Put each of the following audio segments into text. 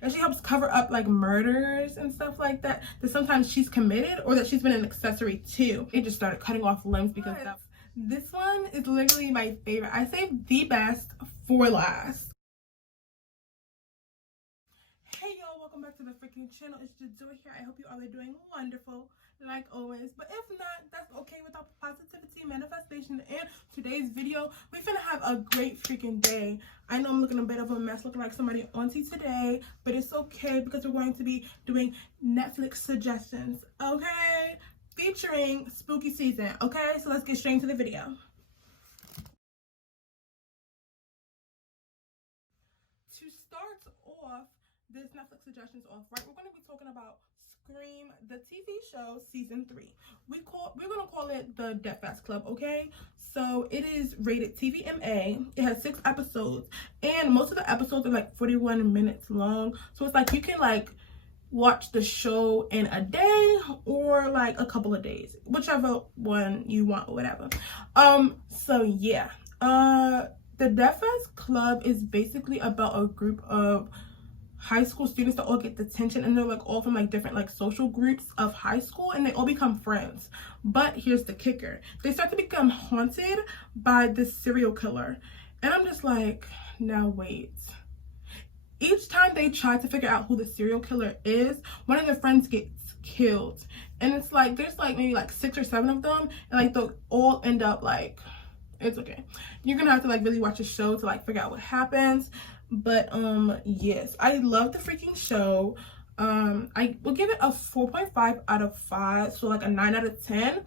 and she helps cover up like murders and stuff like that sometimes she's committed or that she's been an accessory to. It just started cutting off limbs because this one is literally my favorite. I saved the best for last. Hey y'all, welcome back to the freaking channel. It's Jadua here. I hope you all are doing wonderful like always, but if not, that's okay. Without positivity, manifestation, and today's video, we finna have a great freaking day. I know I'm looking a bit of a mess, looking like somebody auntie today, but it's okay because we're going to be doing Netflix suggestions, okay, featuring Spooky SZN. Okay, so let's get straight into the video. To start off this Netflix suggestions off, right, we're going to be talking about Scream, the TV show, season 3. We're gonna call it the Death Fast Club, okay? So it is rated TVMA. It has 6 episodes, and most of the episodes are like 41 minutes long. So it's like you can like watch the show in a day or like a couple of days, whichever one you want or whatever. So yeah, the Death Fast Club is basically about a group of high school students that all get detention, and they're like all from like different like social groups of high school, and they all become friends. But here's the kicker: they start to become haunted by this serial killer, and I'm just like, now wait. Each time they try to figure out who the serial killer is, one of their friends gets killed, and it's like there's like maybe like 6 or 7 of them, and like they'll all end up like, it's okay, you're gonna have to like really watch the show to like figure out what happens. But yes, I love the freaking show. I will give it a 4.5 out of 5, so like a 9 out of 10.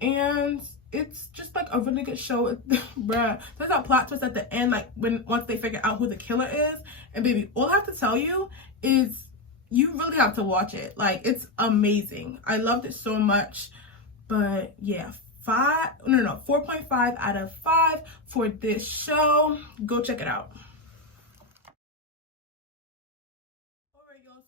And it's just like a really good show. Bruh, there's that plot twist at the end, like once they figure out who the killer is. And baby, all I have to tell you is you really have to watch it. Like, it's amazing. I loved it so much. But yeah, 4.5 out of 5 for this show. Go check it out.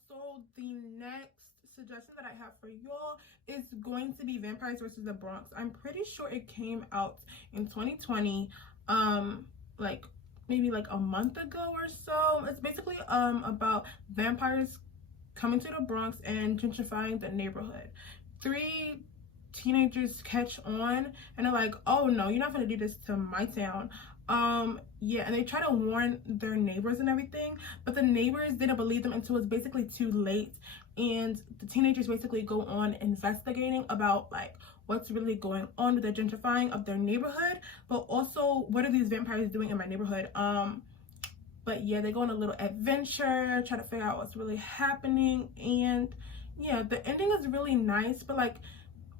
So the next suggestion that I have for y'all is going to be Vampires versus the Bronx. I'm pretty sure it came out in 2020, like maybe like a month ago or so. It's basically about vampires coming to the Bronx and gentrifying the neighborhood. 3 teenagers catch on and they're like, oh no, you're not gonna do this to my town. Yeah, and they try to warn their neighbors and everything, but the neighbors didn't believe them until it's basically too late. And the teenagers basically go on investigating about like what's really going on with the gentrifying of their neighborhood, but also what are these vampires doing in my neighborhood. But yeah, they go on a little adventure, try to figure out what's really happening. And yeah, the ending is really nice, but like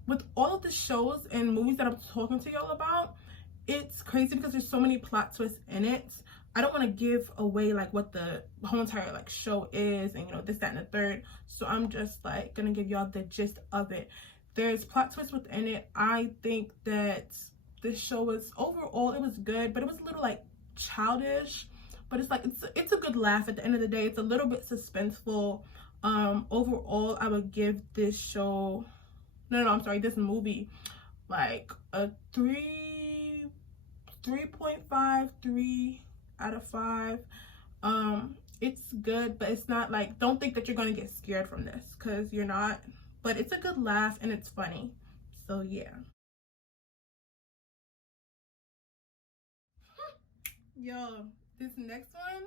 with all of the shows and movies that I'm talking to y'all about, it's crazy because there's so many plot twists in it. I don't want to give away like what the whole entire like show is and, you know, this, that, and the third. So I'm just like gonna give y'all the gist of it. There's plot twists within it. I think that this show was overall, it was good, but it was a little like childish. But it's like it's a good laugh at the end of the day. It's a little bit suspenseful. Overall, I would give this show, this movie like a 3.5 out of 5. It's good, but it's not like, don't think that you're gonna get scared from this, because you're not. But it's a good laugh and it's funny. So yeah. Yo, this next one,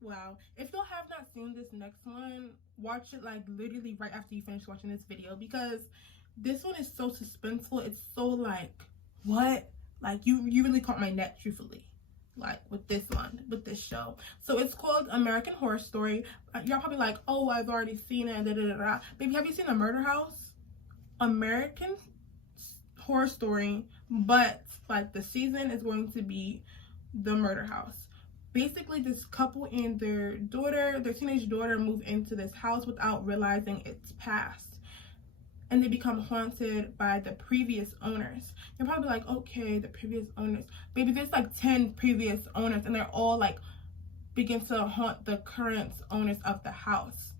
wow, if y'all have not seen this next one, watch it like literally right after you finish watching this video, because this one is so suspenseful. It's so like, what? Like, you really caught my neck, truthfully, like with this show. So it's called American Horror Story. Y'all probably like, oh, I've already seen it, da, da, da, da. Baby, have you seen The Murder House? American Horror Story, but like the season is going to be The Murder House. Basically, this couple and their teenage daughter, move into this house without realizing its past. And they become haunted by the previous owners. You're probably like, okay, the previous owners. Baby, there's like 10 previous owners, and they're all like, begin to haunt the current owners of the house.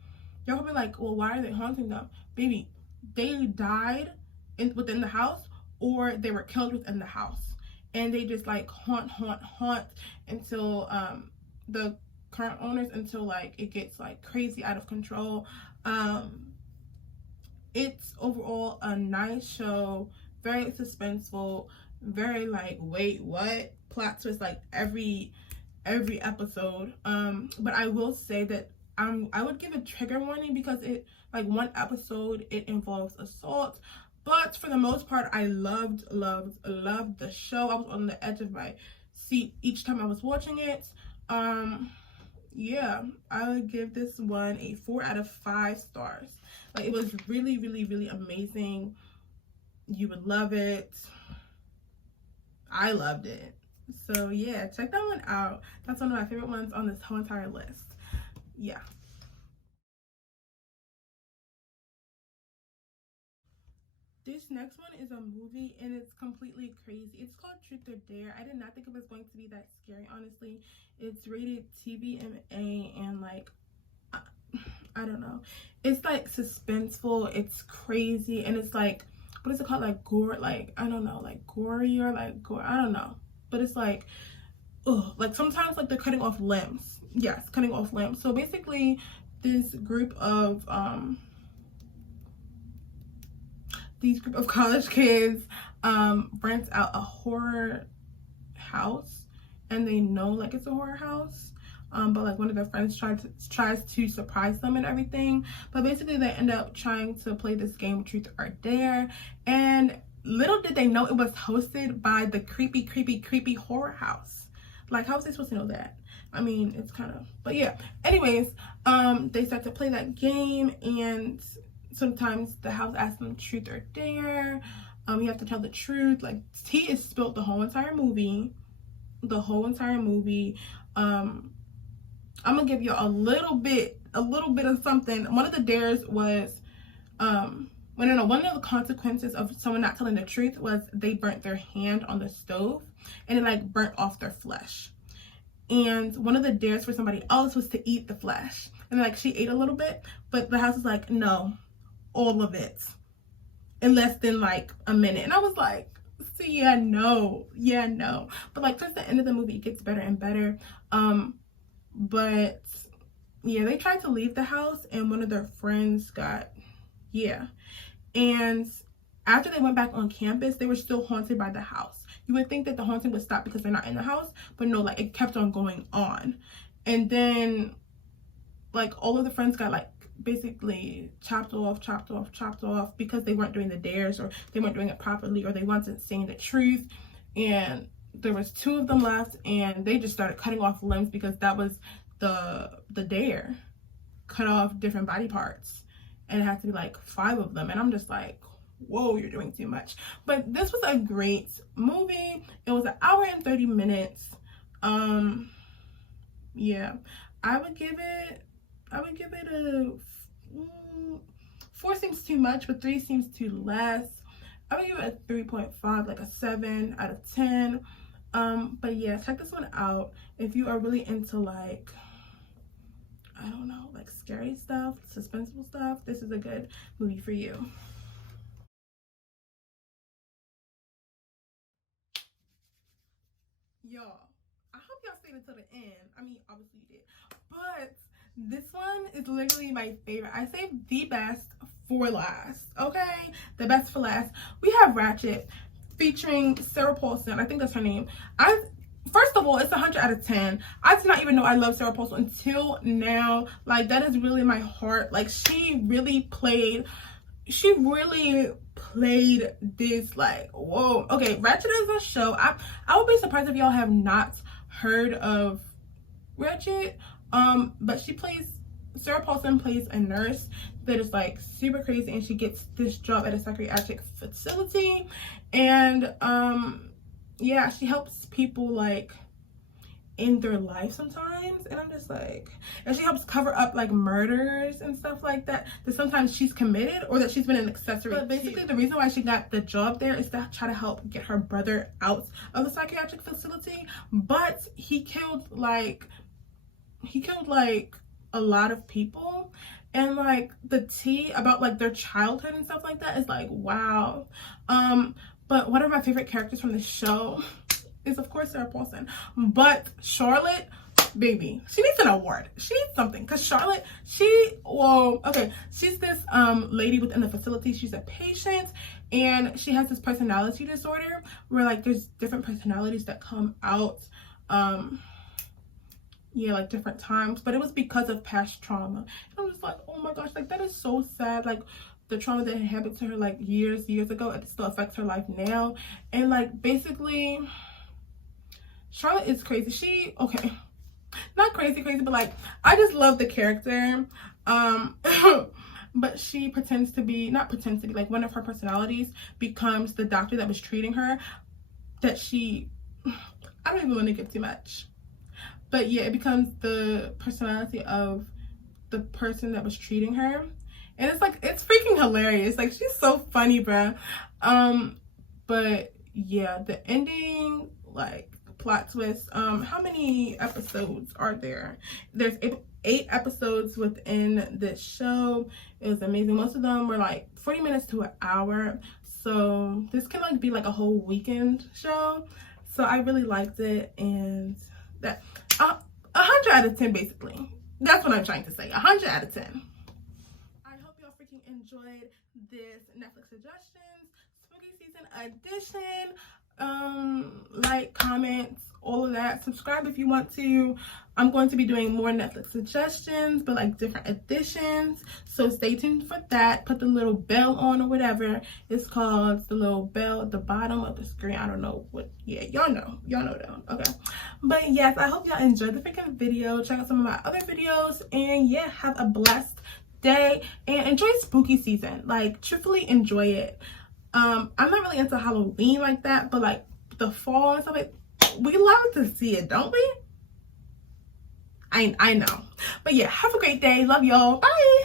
You're probably like, well, why are they haunting them? Baby, they died within the house, or they were killed within the house. And they just like haunt until the current owners until like it gets like crazy out of control. It's overall a nice show, very suspenseful, very like wait what plot twist like every episode. But I will say that I would give a trigger warning because it like one episode it involves assault, but for the most part I loved the show. I was on the edge of my seat each time I was watching it. Yeah, I would give this one a 4 out of 5 stars. Like, it was really amazing. You would love it. I loved it. So yeah, check that one out. That's one of my favorite ones on this whole entire list. Yeah. This next one is a movie and it's completely crazy. It's called Truth or Dare. I did not think it was going to be that scary, honestly. It's rated TVMA and like, I don't know. It's like suspenseful, it's crazy, and it's like, what is it called? Like gore, like, I don't know, like gory or like gore, I don't know. But it's like, ugh, like sometimes like they're cutting off limbs. Yes, cutting off limbs. So basically this group of college kids rent out a horror house, and they know like it's a horror house, but like one of their friends tries to surprise them and everything. But basically they end up trying to play this game Truth or Dare, and little did they know it was hosted by the creepy horror house. Like, how was they supposed to know that? I mean, it's kind of, but yeah. Anyways, they start to play that game, and sometimes the house asks them Truth or Dare. You have to tell the truth. Like, tea is spilled the whole entire movie. I'm gonna give you a little bit of something. One of the dares was, one of the consequences of someone not telling the truth was they burnt their hand on the stove, and it like burnt off their flesh. And one of the dares for somebody else was to eat the flesh, and like she ate a little bit, but the house was like, no, all of it, in less than like a minute. And I was like, see, yeah, no. But like towards the end of the movie, it gets better and better. But yeah, they tried to leave the house, and one of their friends got, yeah. And after they went back on campus, they were still haunted by the house. You would think that the haunting would stop because they're not in the house, but no, like it kept on going on. And then like all of the friends got like basically chopped off because they weren't doing the dares, or they weren't doing it properly, or they wasn't saying the truth. And there was 2 of them left, and they just started cutting off limbs because that was the dare. Cut off different body parts, and it had to be like 5 of them. And I'm just like, whoa, you're doing too much. But this was a great movie. It was 1 hour and 30 minutes. Yeah, I would give it a 4 seems too much, but 3 seems too less. I would give it a 3.5, like a 7 out of 10. But yeah, check this one out if you are really into like, I don't know, like scary stuff, suspenseful stuff. This is a good movie for you. Y'all, I hope y'all stayed until the end. I mean, obviously you did, but this one is literally my favorite. I saved the best for last, okay? The best for last. We have Ratchet featuring Sarah Paulson. I think that's her name. First of all, it's 100 out of 10. I did not even know I love Sarah Paulson until now. Like, that is really my heart. Like, she really played this, like, whoa. Okay, Ratchet is a show. I would be surprised if y'all have not heard of Ratchet. But Sarah Paulson plays a nurse that is like super crazy, and she gets this job at a psychiatric facility, and yeah, she helps people like in their life sometimes, and I'm just like, and she helps cover up like murders and stuff like that sometimes she's committed, or that she's been an accessory. But basically the reason why she got the job there is to try to help get her brother out of the psychiatric facility. But he killed like a lot of people, and like the tea about like their childhood and stuff like that is like, wow. But one of my favorite characters from the show is of course Sarah Paulson, but Charlotte, baby, she needs an award. She needs something. Because Charlotte, she's this lady within the facility. She's a patient, and she has this personality disorder where like there's different personalities that come out like different times, but it was because of past trauma. And I'm just like, oh my gosh, like that is so sad. Like the trauma that happened to her like years ago, it still affects her life now. And like basically Charlotte is crazy. Not crazy, but like I just love the character. But she not pretends to be, like one of her personalities becomes the doctor that was treating her. I don't even want to give too much. But yeah, it becomes the personality of the person that was treating her. And it's like, it's freaking hilarious. Like, she's so funny, bruh. But yeah, the ending, like, plot twist. How many episodes are there? There's 8 episodes within this show. It was amazing. Most of them were like 40 minutes to an hour. So this can like be like a whole weekend show. So I really liked it, and that 100 out of 10 basically. That's what I'm trying to say. 100 out of 10. I hope y'all freaking enjoyed this Netflix suggestions spooky season edition. Like, comments, all of that. Subscribe if you want to. I'm going to be doing more Netflix suggestions, but like different editions. So stay tuned for that. Put the little bell on or whatever it's called. It's the little bell at the bottom of the screen. I don't know what. Yeah, y'all know that. Okay. But yes, I hope y'all enjoyed the freaking video. Check out some of my other videos. And yeah, have a blessed day. And enjoy spooky season. Like, truthfully enjoy it. I'm not really into Halloween like that, but like the fall and stuff, like, we love to see it, don't we? I know. But yeah, have a great day. Love y'all. Bye.